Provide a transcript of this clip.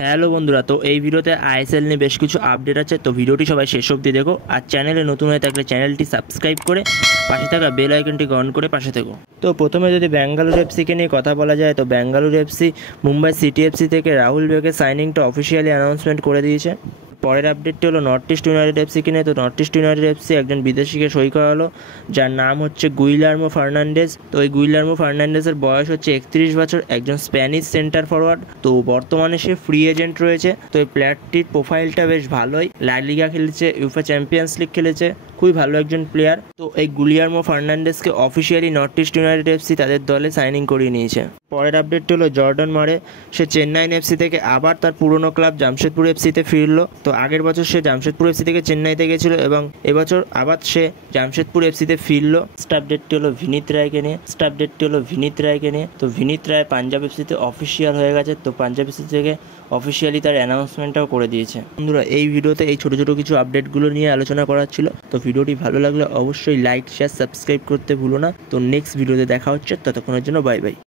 Hello বন্ধুরা, তো এই ভিডিওতে আইএসএল নিয়ে বেশ কিছু আপডেট আছে। তো ভিডিওটি সবাই শেষ অবধি দেখো, আর চ্যানেলে নতুন হয়ে থাকলে চ্যানেলটি সাবস্ক্রাইব করে পাশে থাকা বেল আইকনটি অন করে পাশে থেকো। তো প্রথমে যদি ব্যাঙ্গালুরু এফসিকে নিয়ে কথা বলা যায়, তো Bengaluru FC Mumbai city FC থেকে রাহুল বেগের সাইনিংটা অফিসিয়ালি অ্যানাউন্সমেন্ট করে দিয়েছে। পরের আপডেটটি হলো নর্থ ইস্ট ইউনাইটেড এফসিকে নিয়ে। তো নর্থ ইস্ট ইউনাইটেড এফসি একজন বিদেশিকে সই করা হলো, যার নাম হচ্ছে গুইলার্মো ফার্নান্ডেজ। তো এই গুইলার্মো ফার্নান্ডেজের বয়স হচ্ছে 31 বছর, একজন স্প্যানিশ সেন্টার ফরওয়ার্ড। তো বর্তমানে সে ফ্রি এজেন্ট রয়েছে। তো এই প্লেয়ারটির প্রোফাইলটা বেশ ভালোই, লা লিগা খেলেছে, ইউফা চ্যাম্পিয়ন্স লিগ খেলেছে, খুবই ভালো একজন প্লেয়ার। তো এই গুইলার্মো ফার্নান্ডেজকে officially North East United FC তাদের দলে সাইনিং করিয়ে নিয়েছে। পরের আপডেটটি হলো জর্ডন মারে। সে চেন্নাই এফসি থেকে আবার তার পুরনো ক্লাব জামশেদপুর এফসিতে ফিরলো। তো আগের বছর সে জামশেদপুর এফসি থেকে চেন্নাইতে গেছিল এবং এবছর আবার সে জামশেদপুর এফসিতে ফিরলো। আপডেটটি হলো ভিনীত রায়কে নিয়ে। তো ভিনীত রায় পাঞ্জাব এফসিতে অফিসিয়াল হয়ে গেছে। তো পাঞ্জাব এফসি থেকে অফিসিয়ালি তার অ্যানাউন্সমেন্টটাও করে দিয়েছে। বন্ধুরা, এই ভিডিওতে এই ছোটো ছোটো কিছু আপডেটগুলো নিয়ে আলোচনা করার ছিল। তো ভিডিওটি ভালো লাগলে অবশ্যই লাইক, শেয়ার, সাবস্ক্রাইব করতে ভুলো না। তো নেক্সট ভিডিওতে দেখা হচ্ছে, ততক্ষণের জন্য বাই বাই।